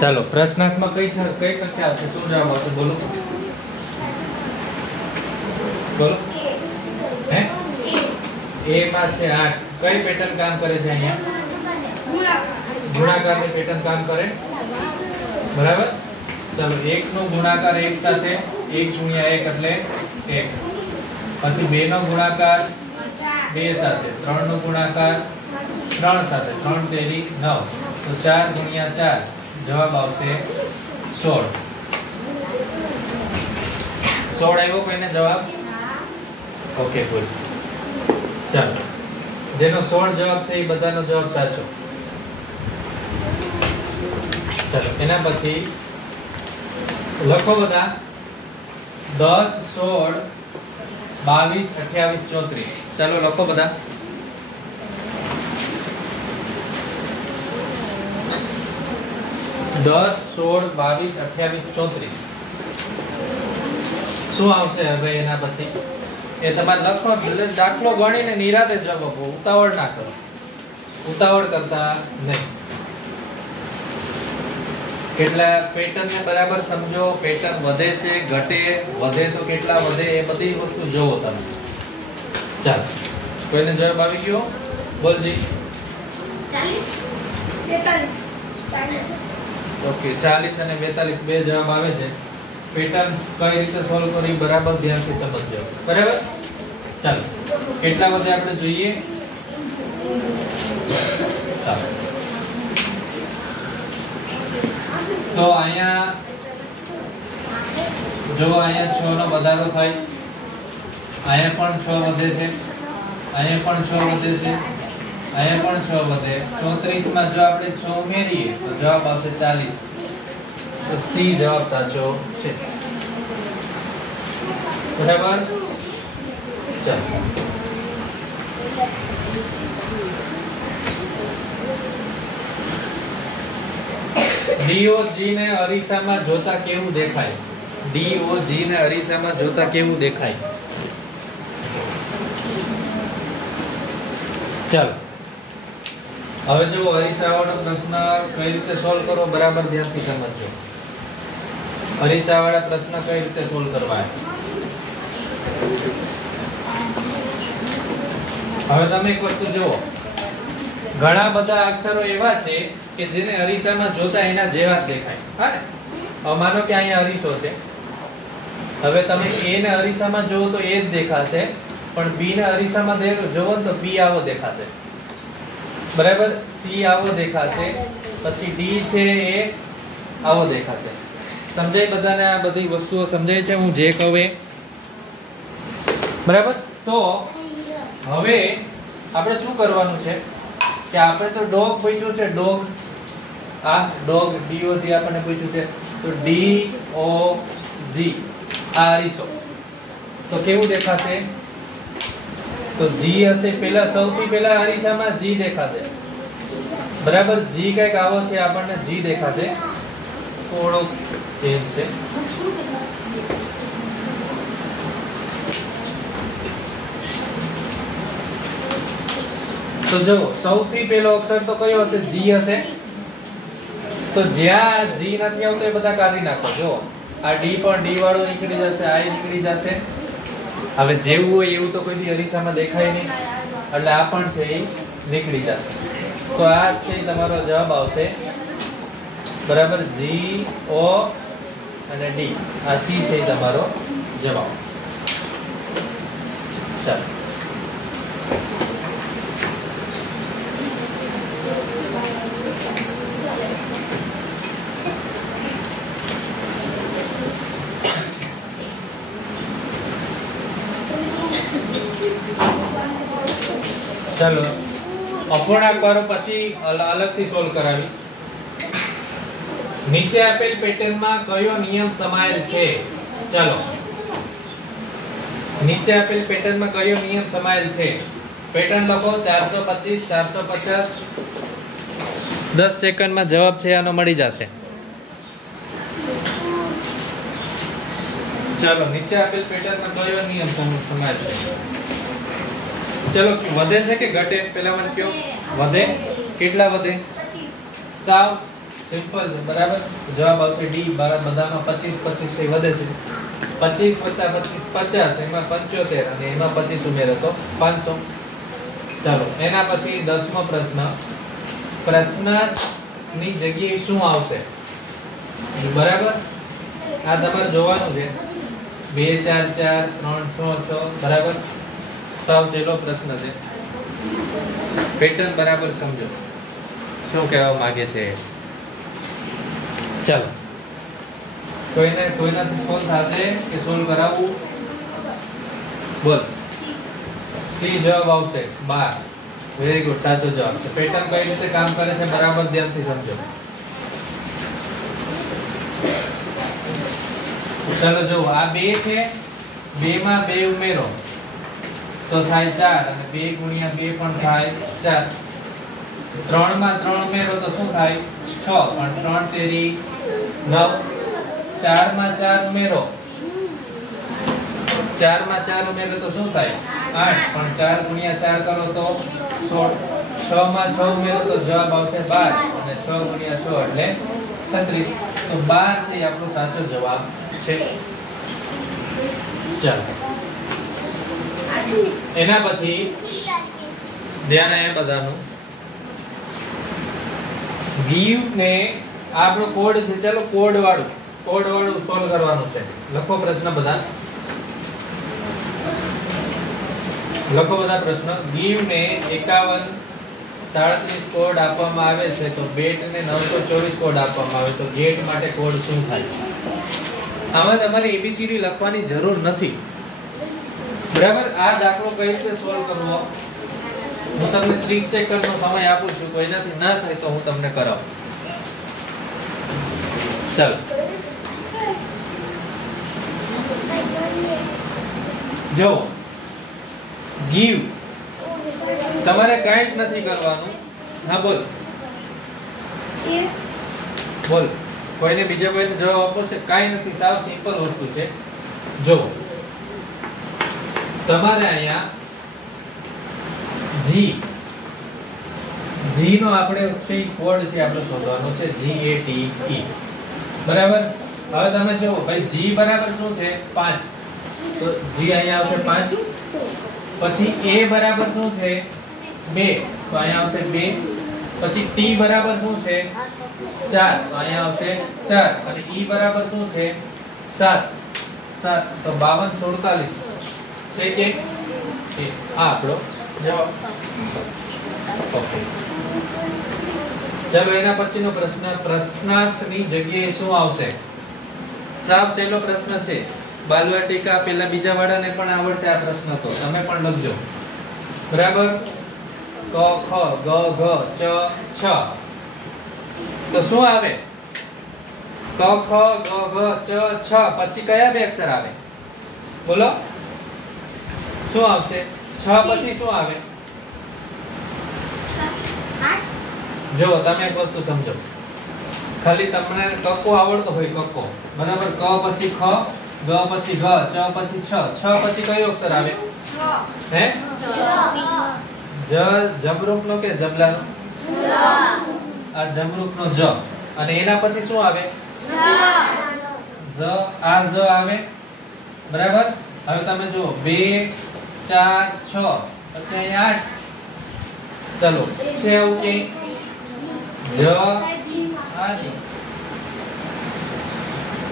ચાલો પ્રશ્નાર્થમાં કઈ સંખ્યા આવશે? શું જવાબ આવશે? બોલો બોલો. હે એ માં છે 8. કઈ પેટર્ન કામ કરે છે અહીંયા? ગુણાકારની પેટર્ન કામ કરે. બરાબર. ચાલો 1 નો ગુણાકાર 1 સાથે 1 ગુણ્યા 1 એટલે 1. પછી 2 નો ગુણાકાર 2 સાથે, 3 નો ગુણાકાર 3 સાથે, 3 તેરી 9, તો 4 ગુણ્યા 4 જવાબ આવશે 16. 16 આવ્યો કોઈને જવાબ? ઓકે બોલ. ચાલો જેનો 16 જવાબ છે એ બધાનો જવાબ સાચો. ચાલો એના પછી લખો બધા 10 16 22 28 34. ચાલો લખો બધા. दस 16 22 28 34. શું આવશે હવે એના પછી? એ તમારે લખો એટલે દાખલો ગણીને નિરાતે જવાબ આપો. ઉતાવળ ના કરો. ઉતાવળ કરતા નહીં. કેટલા પેટર્નને બરાબર સમજો. પેટર્ન વધે છે, ઘટે, વધે તો કેટલા વધે એ બધી વસ્તુ જોવો તમે. ચાલો કોઈને જવાબ આવી ગયો? બોલજી. 40 42 ઓકે 40 અને 42 બે જવાબ આવે છે. પેટર્ન કઈ રીતે સોલ્વ કરી બરાબર ધ્યાનથી સમજજો. બરાબર. ચાલો કેટલા વધે આપણે જોઈએ. તો અહીંયા જો અહીંયા 6 નો વધારો થાય, અહીંયા પણ 6 વધે છે, અહીંયા પણ 6 વધે છે, અહીંયા પણ 6 વધે. 34 માં જો આપણે 6 ઉમેરીએ તો જવાબ આવશે 40. તો સી જવાબ સાચો છે. બરાબર. ચાલો DOG ને અરીસામાં જોતા કેવું દેખાય? DOG ને અરીસામાં જોતા કેવું દેખાય? ચાલો હવે જો અરીસાવાળો પ્રશ્ન કઈ રીતે સોલ્વ કરો બરાબર ધ્યાનથી સમજજો. અરીસાવાળા પ્રશ્ન કઈ રીતે સોલ્વ કરવા? હવે તમે એક વસ્તુ જુઓ. ઘણા બધા અક્ષરો એવા છે કે જેને અરીસામાં જોતા એના જેવા જ દેખાય. હા ને? માનો કે અહીંયા અરીસો છે. હવે તમે A ને અરીસામાં જોવો તો A જ દેખાશે, પણ B ને અરીસામાં જોવો તો B આવો દેખાશે. બરાબર. C આવો દેખાશે, પછી D છે એ આવો દેખાશે. સમજાય બધાને? આ બધી વસ્તુઓ સમજાય છે હું જે કહું એ? બરાબર. તો હવે આપણે શું કરવાનું છે કે આપણે તો ડોગ પૂછ્યું છે. ડોગ, આ ડોગ DOG આપણને પૂછ્યું છે. તો DOG આ અરીસો તો કેવું દેખાશે? તો G હશે પહેલા, સૌથી પહેલા અરીસામાં G દેખાશે. બરાબર. G કઈક આવો છે, આપણને G દેખાશે. થોડો ચેન્જ છે. તો જો સૌથી પહેલો અક્ષર તો કયો હશે? G હશે. તો જ્યાં G નથી આવતો એ બધા કાઢી નાખો. જો આ D પણ D વાળો નીકળી જશે, આ નીકળી જશે. હવે જેવું હોય એવું તો કોઈ અરીસામાં દેખાય નહીં, એટલે આ પણ છે એ નીકળી જશે. તો આ છે તમારો જવાબ આવશે. બરાબર. G O અને D આ C છે તમારો જવાબ. ચાલો ચાલો અપૂર્ણાંકો પછી અલગથી સોલ્વ કરાવીશ. નીચે આપેલ પેટર્નમાં કયો નિયમ સમાયેલ છે? ચાલો નીચે આપેલ પેટર્નમાં કયો નિયમ સમાયેલ છે? પેટર્ન લખો. 425 450. 10 સેકન્ડમાં જવાબ છે આનો મળી જશે. ચાલો નીચે આપેલ પેટર્નમાં કયો નિયમ સમાયેલ છે? ચલો વધે છે કે ઘટે? પેલા મને કયો વધે. કેટલા વધે? સાવ સિમ્પલ છે બરાબર. જવાબ આવશે ડી. બધામાં 25 25 થી વધે છે. 25 + 25 50, એમાં 75 અને એમાં 25 ઉમેરો તો 500. ચાલો એના પછી 10મો પ્રશ્ન. પ્રશ્નની જગ્યાએ શું આવશે? બરાબર. આ તમારે જોવાનું છે. 2 4 4 3 6 6 બરાબર. સાવ સહેલો પ્રશ્ન છે. પેટર્ન બરાબર સમજો શું કહેવા માંગે છે. ચાલો કોઈનાથી સોલ્વ થશે કે સોલ્વ કરાવવું? બોલ. સી જવાબ આવશે 12. વેરી ગુડ, સાચો જવાબ છે. પેટર્ન કઈ રીતે કામ કરે છે બરાબર ધ્યાનથી સમજો. ચાલો જો આ 2 છે, 2 માં 2 ઉમેરો તો થાય 4 અને 2 × 2 પણ થાય 4. 3 માં 3 ઉમેરો તો શું થાય? 6 પણ 3 તેરી 9. 4 માં 4 ઉમેરો 4 માં 4 ઉમેરો તો શું થાય? 8 પણ 4 × 4 કરો તો 16. 6 માં 6 ઉમેરો તો જવાબ આવશે 12 અને 6 × 6 એટલે 36. તો 12 છે એ આપણો સાચો જવાબ છે. ચાલો એના પછી ધ્યાન આયા બધાનું. ગીવ ને આપણો કોડ છે. ચાલો કોડ વાળું સોલ્વ કરવાનું છે. લખો પ્રશ્ન બધા. લખો બધા પ્રશ્ન. ગીવ ને 51 37 કોડ આપવામાં આવે છે તો બેટ ને 924 કોડ આપવામાં આવે તો ગેટ માટે કોડ શું થાય? આમાં તમારે ABCD લખવાની જરૂર નથી. બરાબર. આ દાખલો કઈ રીતે સોલ્વ કરવો હું તમને 30 સેકન્ડનો સમય આપું છું. કોઈનાથી ના થાય તો હું તમને કરાવું. ચાલો જો ગીવ તમારે કાંઈ જ નથી કરવાનું. હા બોલ બોલ. કોઈને બીજા કોઈને જવાબ આપો છે? કાંઈ નથી, સાવ સિમ્પલ વસ્તુ છે. જો તમારે અહીંયા G નો આપણે છે કોડ છે આપણે શોધવાનો છે. GATE બરાબર. હવે તમે જો ભાઈ G બરાબર શું છે? 5. તો G અહીંયા આવશે 5. પછી A બરાબર શું છે? 2. તો અહીંયા આવશે 2. પછી T બરાબર શું છે? 4. તો અહીંયા આવશે 4. અને E બરાબર શું છે? 7. 7 તો 52 47 છે કે આ આપણો જવાબ. ઓકે. ચાલો એના પછીનો પ્રશ્ન. પ્રશ્નાર્થની જગ્યાએ શું આવશે? સાવ સહેલો પ્રશ્ન છે. બાલવાટિકા પેલા બીજા વાળાને પણ આવડશે આ પ્રશ્ન તો તમે પણ લખજો. બરાબર. ક ખ ગ ઘ ચ છ તો શું આવે? ક ખ ગ ઘ ચ છ પછી કયા બે અક્ષર આવે? બોલો શું આવશે? 6 પછી શું આવે? જો તમે એક વસ્તુ સમજો. ખાલી તમને કક્કો આવડતો હોય કક્કો બરાબર. ક પછી ખ, ગ પછી ઘ, ચ પછી છ. 6 પછી કયો અક્ષર આવે? હે જ જમરૂખનો કે જબલાનો? આ જમરૂખનો જ. અને એના પછી શું આવે? જ. આ જ આવે બરાબર. હવે તમે જો 2 4 6 પછી અહીંયા 8. ચલો છે એવું કે જ આ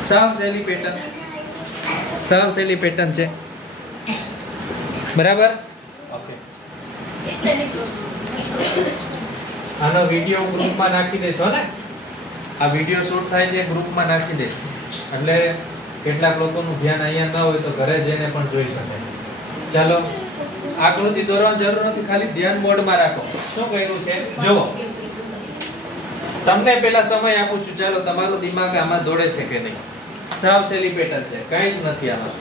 સાવ સહેલી પેટર્ન. સાવ સહેલી પેટર્ન છે. બરાબર. ઓકે. આનો વિડિયો ગ્રુપમાં નાખી દેશો ને. આ વિડિયો શૂટ થાય છે ગ્રુપમાં નાખી દેશ. એટલે કેટલાક લોકોનું ધ્યાન અહીંયા ન હોય તો ઘરે જઈને પણ જોઈ શકે. ચાલો આકૃતિ દોરવાની જરૂર નથી, ખાલી ધ્યાન બોર્ડમાં રાખો. શું કર્યું છે જુઓ. તમને પહેલા સમય આપું છું. ચાલો તમારું દિમાગ આમાં દોડે છે કે નહીં? સાવ સહેલી પેટર્ન છે, કંઈ જ નથી આમાં.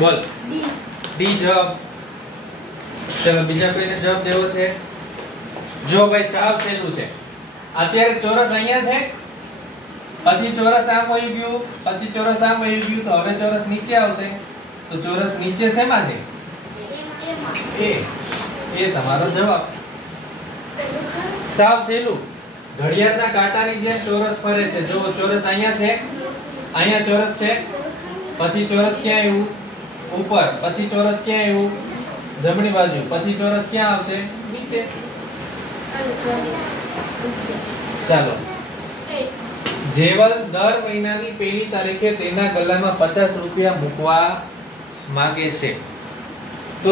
બોલ. ડી જવાબ. ચલો બીજા કોઈને જવાબ દેવો છે? જો ભાઈ સાવ સહેલું છે. અત્યારે ચોરસ અહીંયા છે, પછી ચોરસ આમ વહી ગયું, પછી ચોરસ આમ વહી ગયું, તો હવે ચોરસ નીચે આવશે. તો ચોરસ નીચે શેમાં છે? એ તમારો જવાબ. સાવ સહેલું. ઘડિયાળના કાંટાની જેમ ચોરસ ફરે છે. જો ચોરસ અહીંયા છે, અહીંયા ચોરસ છે, પછી ચોરસ ક્યાં આવ્યું? ઉપર. પછી ચોરસ ક્યાં આવ્યું? જમણી બાજુ. પછી ચોરસ ક્યાં આવશે? નીચે. ચાલો. જેવલ દર મહિનાની પહેલી તારીખે તેના ગલ્લામાં 50 રૂપિયા મૂકવા માંગે છે. તો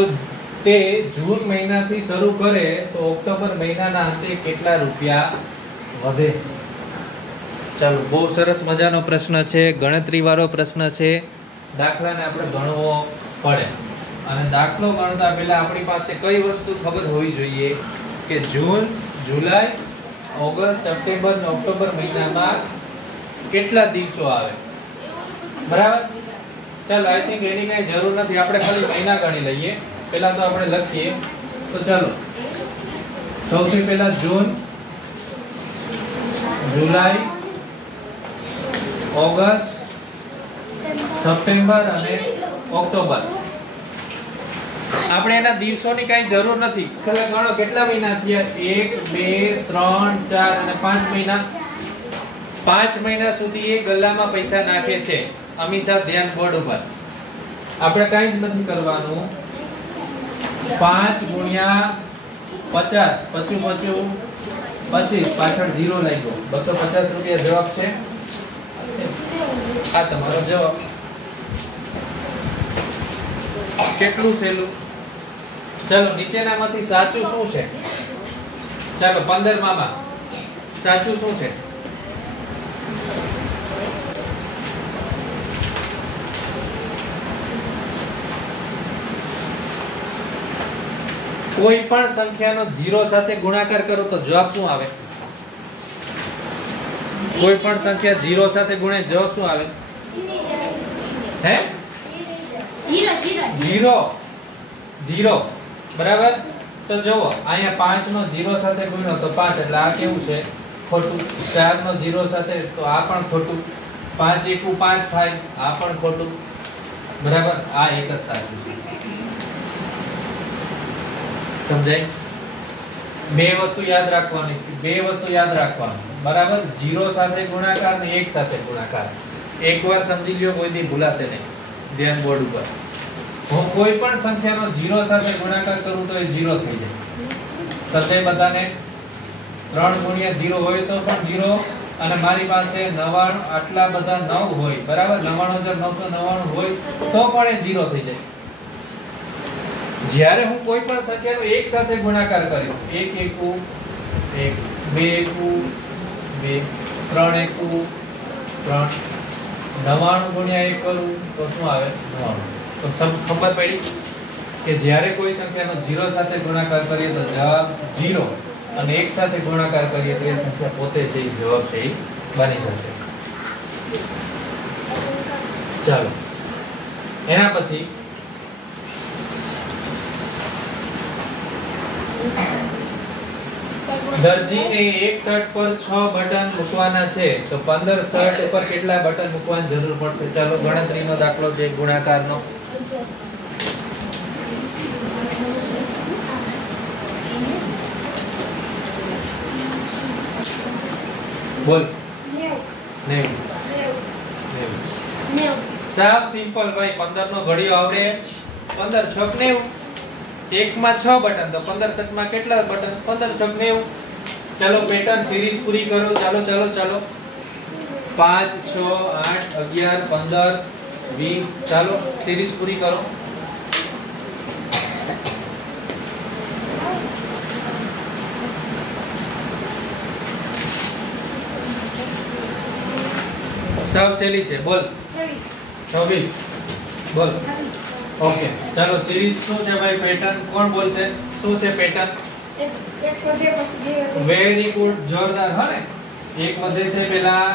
તે જૂન મહિનાથી શરૂ કરે તો ઓક્ટોબર મહિનાના અંતે કેટલા રૂપિયા વધે? ચાલો, બહુ સરસ મજાનો પ્રશ્ન છે, ગણતરી વાળો પ્રશ્ન છે. દાખલાને આપણે ગણવો પડે અને દાખલો ગણતા પહેલા આપણી પાસે કઈ વસ્તુ ખબર હોવી જોઈએ કે જૂન, જુલાઈ, ઓગસ્ટ, સપ્ટેમ્બર અને ઓક્ટોબર મહિનામાં કેટલા દિવસો આવે. બરાબર? ચાલો, આઈ થિંક એની કઈ જરૂર નથી, આપણે ખાલી મહિના ગણી લઈએ. પહેલા તો આપણે લખીએ. તો ચાલો, સૌથી પહેલા જૂન, જુલાઈ, ઓગસ્ટ, સપ્ટેમ્બર અને ઓક્ટોબર. આપણે એના દિવસોની કઈ જરૂર નથી. ખાલી ગણો કેટલા મહિના થયા? 1 2 3 4 અને 5 મહિના. 5 મહિના સુધી એ ગલ્લામાં પૈસા નાખે છે. હંમેશા ધ્યાન બોર્ડ ઉપર. આપણે કઈ જ નથી કરવાનું. 5 ગુણ્યા 50 25 પાછળ 0 લાગ્યો. 250 રૂપિયા જવાબ છે. આ તમારો જવાબ. કેટલું સહેલું. ચાલો, નીચેનામાંથી સાચું શું છે? ચાલો, 15 માં સાચું શું છે? કોઈ પણ સંખ્યાનો 0 સાથે ગુણાકાર કરો તો જવાબ શું આવે? કોઈ પણ સંખ્યા 0 સાથે ગુણે જવાબ શું આવે? હે? 0. બરાબર? તો જુઓ, અહીંયા 5 નો 0 સાથે ગુણ્યો તો 5, એટલે આ કેવું છે? ખોટું. 4 નો 0 સાથે તો આ પણ ખોટું. 5 * 1 5 થાય, આ પણ ખોટું. બરાબર? આ એક જ સાચું છે. સમજાય? બે વસ્તુ યાદ રાખવાની. બરાબર? 0 સાથે ગુણાકાર ને 1 સાથે ગુણાકાર. એકવાર સમજી લ્યો, કોઈ દી ભૂલાશે નહીં. ધ્યાન બોર્ડ ઉપર. હું કોઈ પણ સંખ્યાનો 0 સાથે ગુણાકાર કરું તો એ 0 થઈ જાય. સમજાય બધાને? 3 ગુણ્યા 0 હોય તો પણ 0, અને મારી પાસે 99 આટલા બધા 9 હોય. બરાબર? 99999 હોય તો પણ એ 0 થઈ જાય. જ્યારે હું કોઈ પણ સંખ્યાનો 1 સાથે ગુણાકાર કરીશ, 1 એકુ 1, 2 એકુ 2, 3 એકુ 3, 99 ગુણ્યા 1 કરું તો શું આવે? 99. તો ખબર પડી કે જ્યારે કોઈ સંખ્યાનો 0 સાથે ગુણાકાર કરીએ તો જવાબ 0, અને 1 સાથે ગુણાકાર કરીએ તો એ સંખ્યા પોતે છે એ જવાબ છે એ બની જશે. ચાલો, એના પછી દરજીને એક શર્ટ પર 6 બટન મૂકવાના છે, તો 15 શર્ટ ઉપર કેટલા બટન મૂકવાની જરૂર પડશે? ચાલો, ગણતરીનો દાખલો છે, ગુણાકારનો. બોલ. 90. સાવ સિમ્પલ ભાઈ. 15 નો ઘડિયો આવડે? 15 × 90. 1 માં 6 બટન, તો 15 × માં કેટલા બટન? 15 × 90. ચાલો, પેટર્ન સિરીઝ પૂરી કરો. ચાલો 5 6 8 11 15 20. ચાલો, સિરીઝ પૂરી કરો. સાવ સહેલી છે. બોલ. 26. બોલ. ઓકે, ચાલો, સિરીઝ શું છે ભાઈ? પેટર્ન કોણ બોલશે? શું છે પેટર્ન? વેરી ગુડ, જોરદાર. હા ને? 1 વધે છે પહેલા,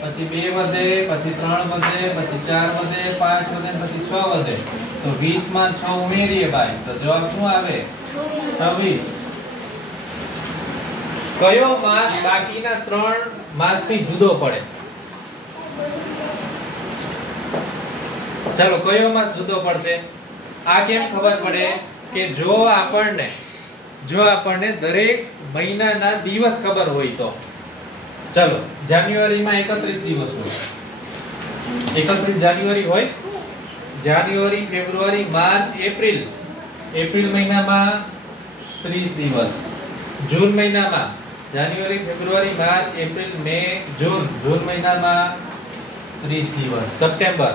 પછી 2 વધે, પછી 3 વધે, પછી 4 વધે, 5 વધે, પછી 6 વધે. તો 20 માં 6 ઉમેરીએ ભાઈ તો જવાબ શું આવે? 26. કયો માસ બાકીના 3 માસથી જુદો પડે? ચાલો, કયો માસ જુદો પડશે? આ કેમ ખબર પડે? કે જો આપણને જો આપણને દરેક મહિનાના દિવસ ખબર હોય તો. ચલો, જાન્યુઆરીમાં 31 દિવસ હોય. 31 જાન્યુઆરી હોય. જાન્યુઆરી, ફેબ્રુઆરી, માર્ચ, એપ્રિલ. એપ્રિલ મહિનામાં 30 દિવસ. જૂન મહિનામાં જાન્યુઆરી, ફેબ્રુઆરી, માર્ચ, એપ્રિલ, મે, જૂન. જૂન મહિનામાં 30 દિવસ. સપ્ટેમ્બર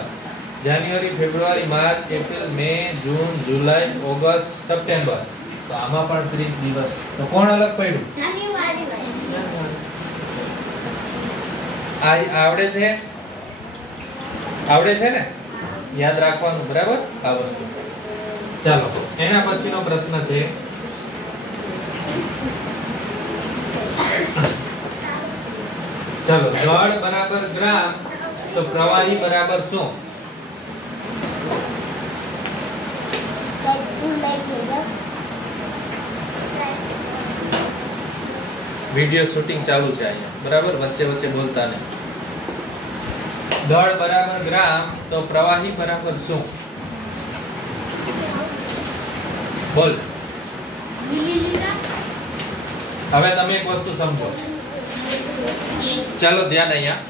જાન્યુઆરી, ફેબ્રુઆરી, માર્ચ, એપ્રિલ, મે, જૂન, જુલાઈ, ઓગસ્ટ, સપ્ટેમ્બર. તો આમાં પણ 30 દિવસ. તો કોણ અલગ પડ્યું? આવડે છે? આવડે છે ને? યાદ રાખવાનું, બરાબર? આ વસ્તુ. ચાલો, એના પછીનો પ્રશ્ન છે ચાલો, જળ બરાબર ગ્રામ તો પ્રવાહી બરાબર શું? વિડિયો શૂટિંગ ચાલુ છે અહીંયા, બરાબર? વચ્ચે વચ્ચે બોલતા નહીં. દળ બરાબર ગ્રામ તો પ્રવાહી બરાબર શું? બોલ. હવે તમે એક વસ્તુ સમજો. ચાલો, ધ્યાન અહીંયા.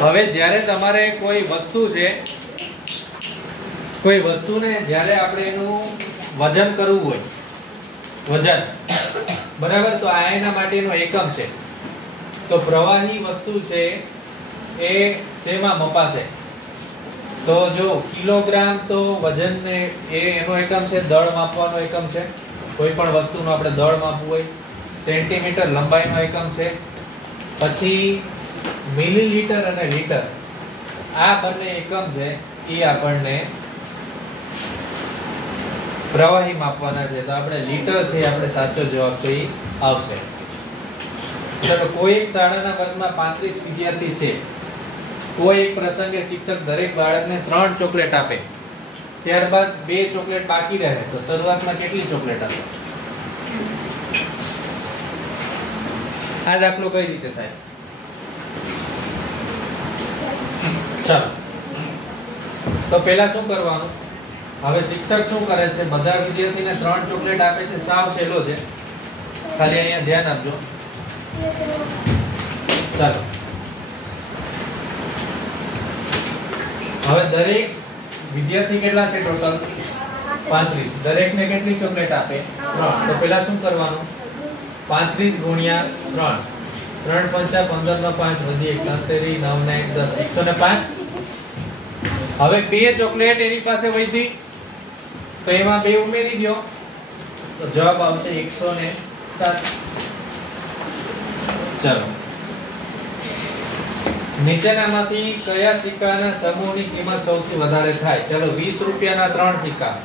હવે જ્યારે તમારે કોઈ વસ્તુ છે, કોઈ વસ્તુને જ્યારે આપણે એનું વજન કરવું હોય, વજન, બરાબર? તો આ એના માટેનો એકમ છે. તો પ્રવાહી વસ્તુ છે એ શેમાં મપાશે? તો જો કિલોગ્રામ તો વજનને એનો એકમ છે, દળ માપવાનો એકમ છે. કોઈ પણ વસ્તુનો આપણે દળ માપવું હોય. સેન્ટીમીટર લંબાઈનો એકમ છે. પછી મિલીલીટર અને લીટર, આ બંને એકમ છે એ આપણને પ્રવાહી માપવાના છે. તો આપણે લીટર છે, આપણે સાચો જવાબ છે એ આવશે. ચાલો, કોઈ એક શાળાના વર્ગમાં 35 વિદ્યાર્થી છે. કોઈ એક પ્રસંગે શિક્ષક દરેક બાળકને 3 ચોકલેટ આપે, ત્યારબાદ 2 ચોકલેટ બાકી રહે, તો શરૂઆતમાં કેટલી ચોકલેટ આપે? આ દાખલો કઈ રીતે થાય? ચાલો, તો પહેલા શું કરવાનું? હવે શિક્ષક શું કરે છે? બધા વિદ્યાર્થીને 3 ચોકલેટ આપે છે. સાવ સહેલો છે, ખાલી અહીંયા ધ્યાન આપજો. ચાલો, હવે દરેક વિદ્યાર્થી કેટલા છે ટોટલ? 35. દરેકને કેટલી ચોકલેટ આપે? 3. તો પહેલા શું કરવાનું? 35 ગુણ્યા 3. 3 5 15 નો 5 વધી 71 9 9 10 105. હવે 2 ચોકલેટ એની પાસે વધી, તો એમાં 2 ઉમેરી દો, તો જવાબ આવશે 107. ચલો, નીચેનામાંથી કયા સિક્કાના સમૂહની કિંમત સૌથી વધારે થાય? ચલો, 20 રૂપિયાના 3 સિક્કા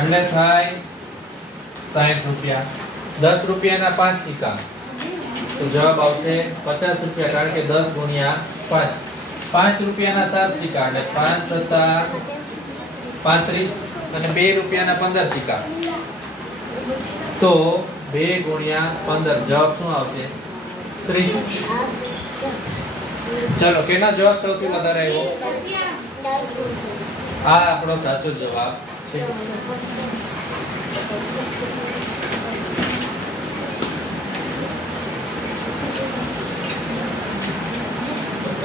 એટલે થાય 60 રૂપિયા. 10 રૂપિયાના 5 સિક્કા, તો જવાબ આવશે 50 રૂપિયા, કારણ કે 10 ગુણ્યા 5. 5 રૂપિયાના 7 સિક્કા એટલે 5 સત્તા 35 અને 2 રૂપિયાના 15 સિક્કા, તો 2 ગુણ્યા 15, જવાબ શું આવશે? 30. ચલો, કેનો જવાબ સૌથી વધારે આવ્યો? આ આપણો સાચો જવાબ છે.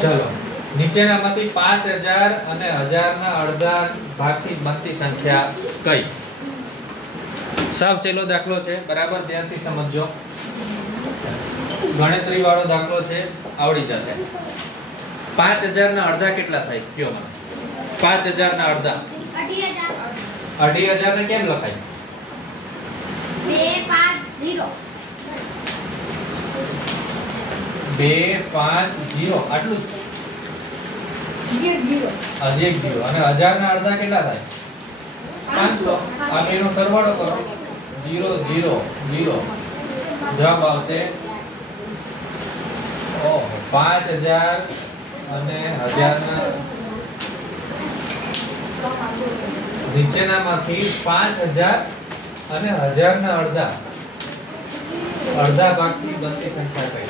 ચલો, નીચેનામાંથી 5000 અને 1000 ના અડધા ભાગથી બનતી સંખ્યા કઈ? સાવ સહેલો દાખલો છે, બરાબર? ધ્યાનથી સમજજો. ગણતરી વાળો દાખલો છે, આવડી જશે. 5000 ના અડધા કેટલા થાય? કયો મને. 5000 ના અડધા 28000 ને કેમ લખાય? 250. આટલું જ? હજી એક જીરો. અને 1000 ના અડધા કેટલા થાય? 500. આ બેનો સરવાળો કરો. 0 0 0. જવાબ આવશે 5000 અને 1000 ના નીચેનામાંથી 5000 અને 1000 ના અડધા ભાગથી બનતી સંખ્યા કઈ?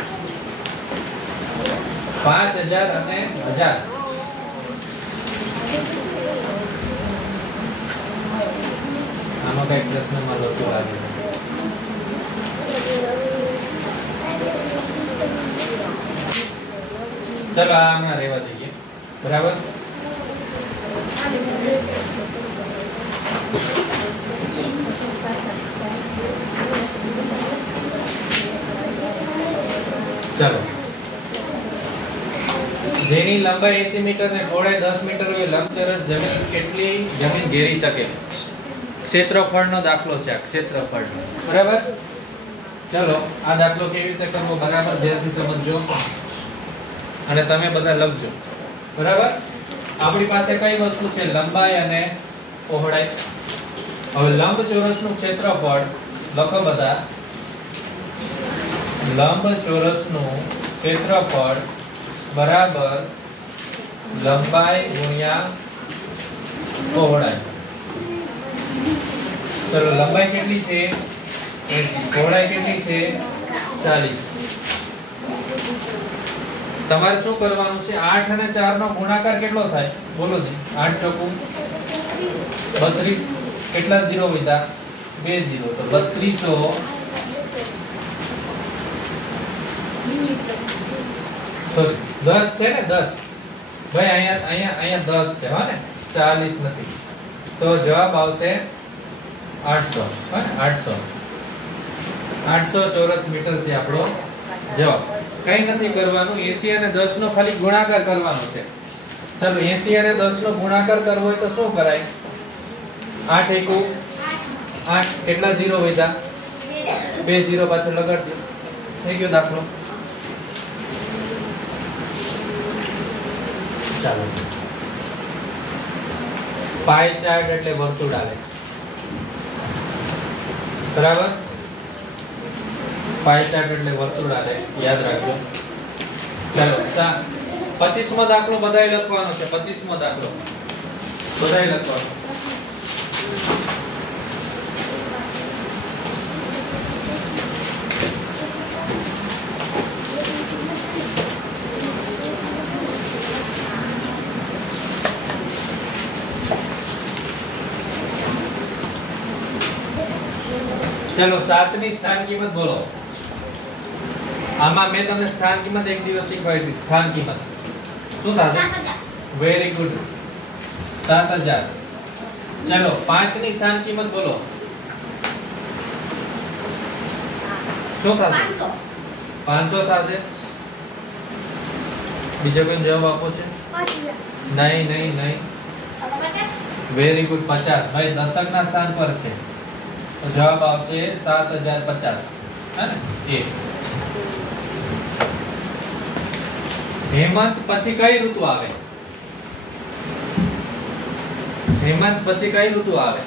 5000 અને 1000. આમાં કઈ પ્રશ્નમાં વર્તુળ આવે છે? ચલો આ હમણાં રહેવા દઈએ, બરાબર. ચલો, જેની લંબાઈ 80 મીટર ને પહોળાઈ 10 મીટર હોય લંબચોરસ જમીન કેટલી જમીન ઘેરી શકે? ક્ષેત્રફળનો દાખલો છે આ, ક્ષેત્રફળનો, બરાબર. ચલો આ દાખલો કેવી રીતે કરવો બરાબર ધ્યાનથી સમજજો અને તમે બધા લખજો, બરાબર. આપણી પાસે કઈ વસ્તુ છે? લંબાઈ અને પહોળાઈ. હવે લંબચોરસનું ક્ષેત્રફળ લખો બધા. લંબચોરસનું ક્ષેત્રફળ બરાબર લંબાઈ ગુણ્યા પહોળાઈ. ચલો લંબાઈ કેટલી છે? 80. પહોળાઈ કેટલી છે? 40. તમારે શું કરવાનું છે? 8 અને 4 નો ગુણાકાર કેટલો થાય? બોલો જી. 8 ચોકુ 32. કેટલા 0 વધ્યા? 2 0. તો 3200 સોરી 10 છે ને 10. ભાઈ અહીંયા 10 છે હા ને, 40 નથી. તો જવાબ આવશે 800. હા 800 ચોરસ મીટર છે આપણો જવાબ. કઈ નથી કરવાનું, 80 અને 10 નો ખાલી ગુણાકાર કરવાનો છે. ચાલો 80 અને 10 નો ગુણાકાર કરવો હોય તો શું કરાય? 8 એકુ 8. કેટલા 0 વધ્યા? 2 0 પાછળ લગાડ દો. થઈ ગયો દાખલો. ચાલો પાઈ ચાર્ટ એટલે વર્તુળ આવે, બરાબર. પાઈ ચાર્ટ એટલે વર્તુળ આવે, યાદ રાખજો. ચાલો 25મો દાખલો બધાએ લખવાનો છે. 25મો દાખલો બધાએ લખવાનો. चलो 7 ની સ્થાન કિંમત બોલો. આમાં મેં તમને સ્થાન કિંમત એક દિવસ શીખવાડી હતી. સ્થાન કિંમત શું થશે? 7000. Very good, 7000. ચલો 5 ની સ્થાન કિંમત બોલો. શું થશે? 500 થશે. બીજો કોઈ જવાબ આપો છે? 5000. નહીં નહીં નહીં. 50. Very good, 50. ભાઈ દશક ના સ્થાન પર છે તો જવાબ આવશે 7050. હે ને? એ હેમંત પછી કઈ ઋતુ આવે? હેમંત પછી કઈ ઋતુ આવે?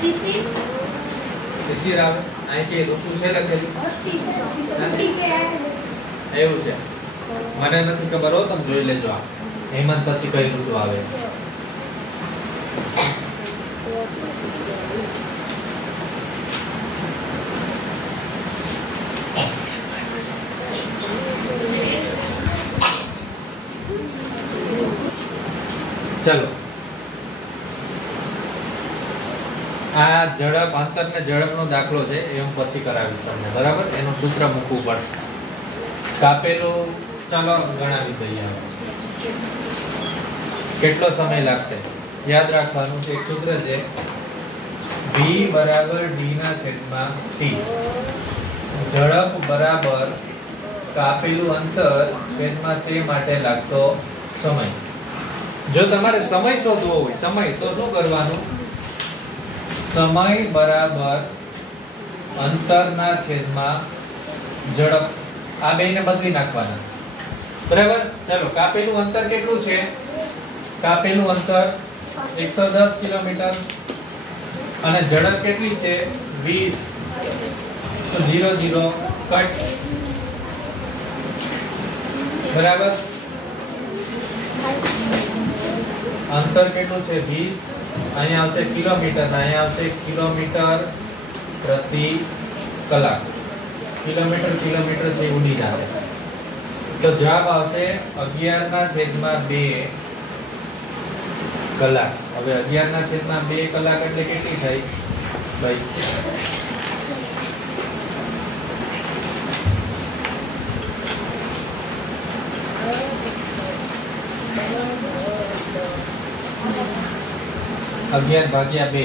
શિશિર. શિશિર આવે. અહીં કે ઋતુ છે લખેલી એવું છે? મને નથી ખબર હો, તમે જોઈ લેજો. આ હેમંત પછી કઈ ઋતુ આવે? ચલો આ ઝડપ અંતર ને ઝડપનો દાખલો છે એ હું પછી કરાવીશ તમને, બરાબર. એનું સૂત્ર મૂકવું પડશે. કાપેલું ચાલો ગણાવી દઈએ. કેટલો સમય લાગશે યાદ રાખવાનું છે. એક સૂત્ર છે v બરાબર d ના છેદમાં t. ઝડપ બરાબર કાપેલું અંતર છેદમાં તે માટે લાગતો સમય. જો તમારે સમય શોધવો હોય, સમય, તો શું કરવાનું? સમય બરાબર અંતરના છેદમાં ઝડપ. આ બેને બદલી નાખવાના, બરાબર. ચલો કાપેલું અંતર કેટલું છે? કાપેલું અંતર 110 કિલોમીટર અને ઝડપ કેટલી છે? 20. તો 0 0 કટ, બરાબર. અંતર કેટલું છે? 20. અહીંયા આવશે કિલોમીટર, અહીંયા આવશે કિલોમીટર પ્રતિ કલાક. કિલોમીટર થી ઉડી જશે તો જવાબ આવશે 11/2 કલાક. હવે 11/2 કલાક એટલે કેટલી થઈ ભાઈ? અગિયાર ભાગ્યા 2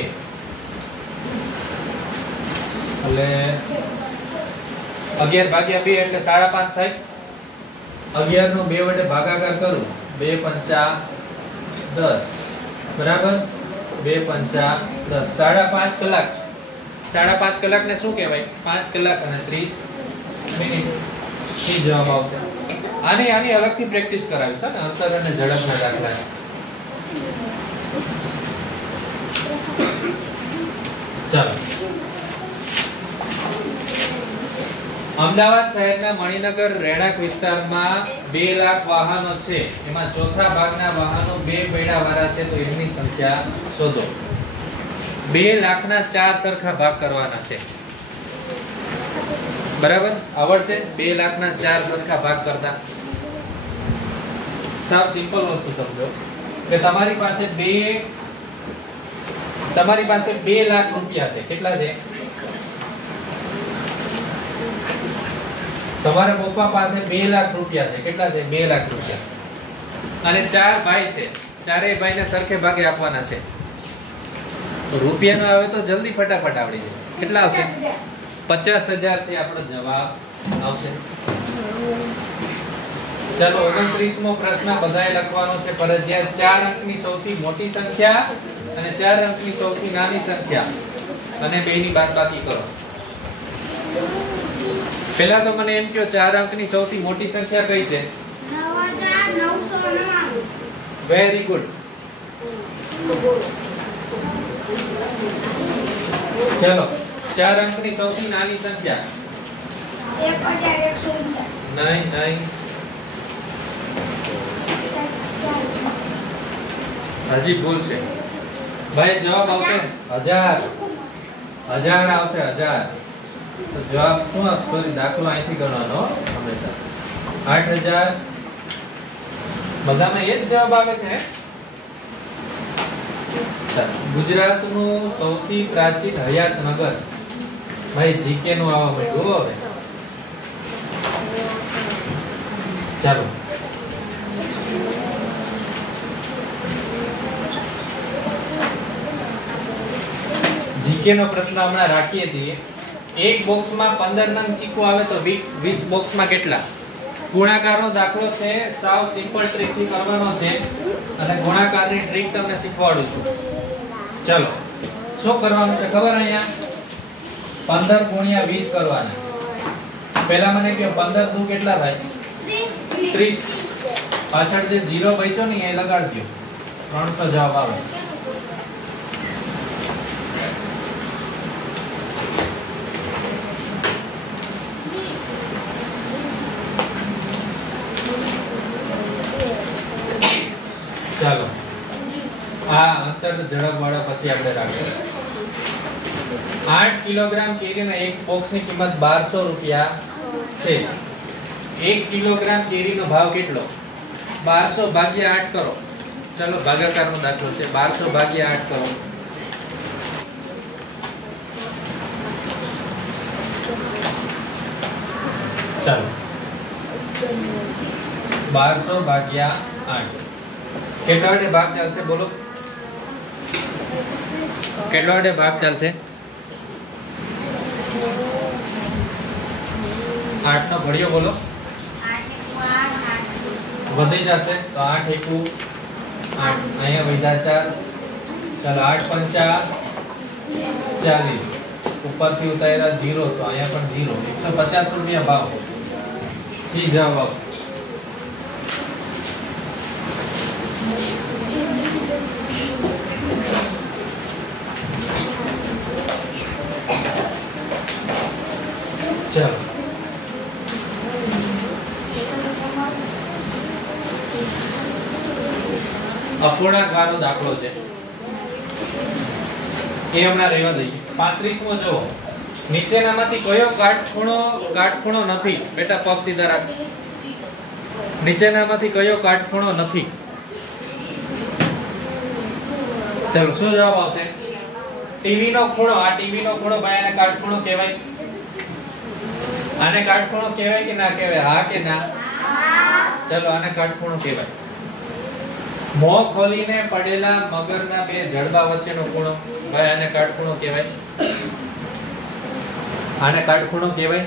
એટલે 11 ભાગ્યા 2 એટલે 5.5 થાય. 11 નો 2 વડે ભાગાકાર કરું 2 પંચા 10 બરાબર. 2 પંચા 10 5.5 કલાક. 5.5 કલાક ને શું કહેવાય? 5 કલાક અને 30 મિનિટ. એ જવાબ આવશે. આની અલગથી પ્રેક્ટિસ કરાવીશ ને, અંતર અને ઝડપના દાખલા. ચાલો. અમદાવાદ શહેરના મણિનગર રહેણાંક વિસ્તારમાં 2 લાખ વાહનો છે. એમાં ચોથા ભાગના વાહનો 2 પૈડા વાળા છે, તો એમની સંખ્યા શોધો. 2 લાખના 4 સરખા ભાગ કરવાના છે. બરાબર? આવડશે? 2 લાખના 4 સરખા ભાગ કરતા. સાવ સિમ્પલ વસ્તુ સમજો કે તમારી પાસે 2 લાખ રૂપિયા છે. કેટલા છે? તમારા પપ્પા પાસે 2 લાખ રૂપિયા છે. કેટલા છે? 2 લાખ રૂપિયા. અને 4 ભાઈ છે. ચારેય ભાઈને સરખે ભાગે આપવાના છે. રૂપિયાનો આવે તો જલ્દી ફટાફટ આવડી જાય. કેટલા આવશે? 50,000 થી આપણો જવાબ આવશે. ચાલો 29મો પ્રશ્ન બધાએ લખવાનો છે ફરજિયાત. 4 અંકની સૌથી મોટી સંખ્યા અને 4 અંકની સૌથી નાની સંખ્યા અને બેની બાદબાકી કરો. પહેલા તો મને એમ કહો 4 અંકની સૌથી મોટી સંખ્યા કઈ છે? 9,999. Very good. ચલો 4 અંકની સૌથી નાની સંખ્યા? 1,111. નહીં. હજી ભૂલ છે ભાઈ. જવાબ આવશે 1000 આવશે. 1000 તો જવાબ શું આવશે? દાખલો અહીંથી ગણવાનો હંમેશા. 8,000. બધામાં એ જ જવાબ આવે છે. ગુજરાતનું સૌથી પ્રાચીન હયાતનગર. ભાઈ જીકે નું આવવા માંડ્યું હવે. ચાલો જીકે નો પ્રશ્ન હમણાં રાખીએ છીએ. એક બોક્સમાં 15 નંગ ચીકુ આવે તો 20 બોક્સમાં કેટલા? ગુણાકારનો દાખલો છે. સાવ સિમ્પલ ટ્રીક થી કરવાનો છે અને ગુણાકારની ટ્રીક તમને શીખવાડું છું. ચલો શું કરવાનું છે ખબર? અહીંયા 15 ગુણ્યા 20 કરવાના. પહેલા મને કહો 15 દુ કેટલા થાય? 30. પાછળ જે 0 બચ્યો ને એ લગાડજો. 300 જવાબ આવે. ચાલો આ અંતર ઝડપ વાળા પછી આપણે રાખીએ. 8 કિલોગ્રામ કેરીના એક બોક્સની કિંમત 1200 રૂપિયા છે. 1 કિલોગ્રામ કેરીનો ભાવ કેટલો? 1200 ભાગ્યા 8 કરો. ચાલો ભાગાકારનો દાખલો છે. 1200 ભાગ્યા 8 કરો. ચાલો 1200 ભાગ્યા 8 કેટલા વડે ભાગ ચાલશે? બોલો કેટલા વડે ભાગ ચાલશે? 8 નો ઘડિયો બોલો. 8 વધી જશે તો 8 એકુ 8. અહીંયા વધ્યા 4. ચાલો 8 પંચા 40. ઉપરથી ઉતાર્યા 0 તો અહીંયા પણ 0. 150 રૂપિયા ભાવ. સી જવાબ આવશે. ચાલો અપૂર્ણાંકનો દાખલો છે. એ હમણાં રહેવા દઈએ. 35મો જુઓ. નીચેનામાંથી કયો કાટખૂણો નથી? બેટા પગ સીધા રાખ. નીચેનામાંથી કયો કાટખૂણો નથી? ચલો શું જવાબ આવશે? ટીવી નો ખૂણો, આ ટીવી નો ખૂણો ભાઈ આને કાટખૂણો કહેવાય? આને કાટખૂણો કહેવાય કે ના કહેવાય? હા કે ના? ચલો આને કાટખૂણો કહેવાય. મોં ખોલીને પડેલા મગરના બે જડબા વચ્ચેનો ખૂણો, ભાઈ આને કાટખૂણો કહેવાય? આને કાટખૂણો કહેવાય?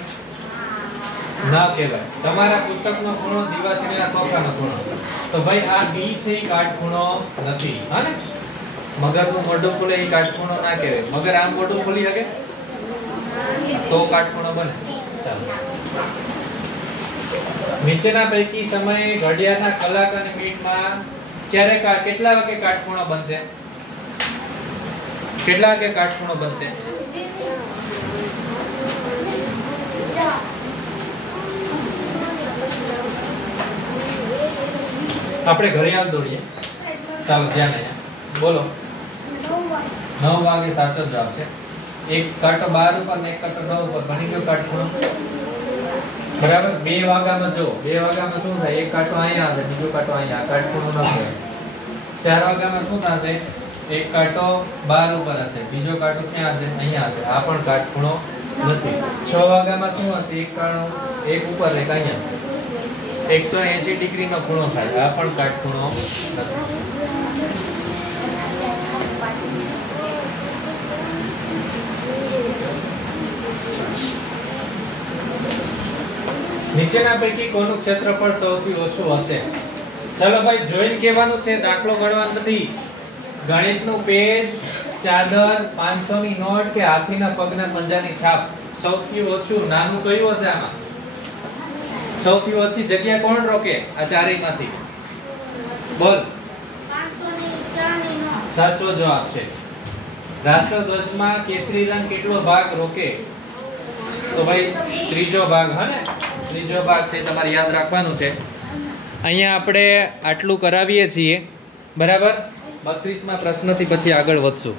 ના કહેવાય. તમારા પુસ્તકનો ખૂણો દિવાસીના ખોખાનો ખૂણો. તો ભાઈ આ બી છે એ કાટખૂણો નથી. હા ને? મગરનું મોઢું ખોલે એ કાટખૂણો ના કહેવાય. મગર આમ મોઢું ખોલી શકે તો કાટખૂણો બને. ચાલો. નીચેના પૈકી સમયે ઘડિયાળના કલાક અને મિનિટમાં ક્યારે કેટલા વાગે કાટખૂણો બનશે? કેટલા વાગે કાટખૂણો બનશે? આપણે ઘડિયાળ દોડીએ. ચાલો ધ્યાન અહીંયા બોલો. 9 વાગે સાચો જવાબ છે. એક કાંટો 12 ઉપર ને એક કાંટો 9 ઉપર બની ગયો કાટખૂણો. બરાબર. 2 વાગ્યામાં જો 2 વાગ્યામાં શું થાય? એક કાંટો અહીંયા આવે, બીજો કાંટો અહીંયા. કાટખૂણો ન કહેવાય. 4 વાગ્યામાં શું થશે? એક કાંટો 12 ઉપર હશે, બીજો કાંટો ક્યાં હશે? અહીંયા હશે. આ પણ કાટખૂણો નથી. 6 વાગ્યામાં શું હશે? એક કાંટો એક ઉપર એક અહીંયા. 180 ડિગ્રીનો ખૂણો થાય. આ પણ કાટખૂણો નથી. નીચેના પૈકી કોનું ક્ષેત્રફળ સૌથી ઓછું હશે? ચાલો ભાઈ જોઈન કહેવાનું છે, દાખલો ગણવાનો નથી. ગણિતનું પેજ, ચાદર, 500 ની નોટ કે હાથીના પગના પંજાની છાપ સૌથી ઓછું નાનું કયું હશે આમાં? સૌથી ઓછી જગ્યા કોણ રોકે આ ચારેયમાંથી? બોલ. 500 ની 4 ની નોટ. સાચો જવાબ છે. રાષ્ટ્રધ્વજમાં કેસરી રંગ કેટલો ભાગ રોકે? તો ભાઈ ત્રીજો ભાગ. હા ને? ત્રીજો ભાગ છે, તમારે યાદ રાખવાનું છે. અહીંયા આપણે આટલું કરાવીએ છીએ. બરાબર. 32માં પ્રશ્નથી પછી આગળ વધશું.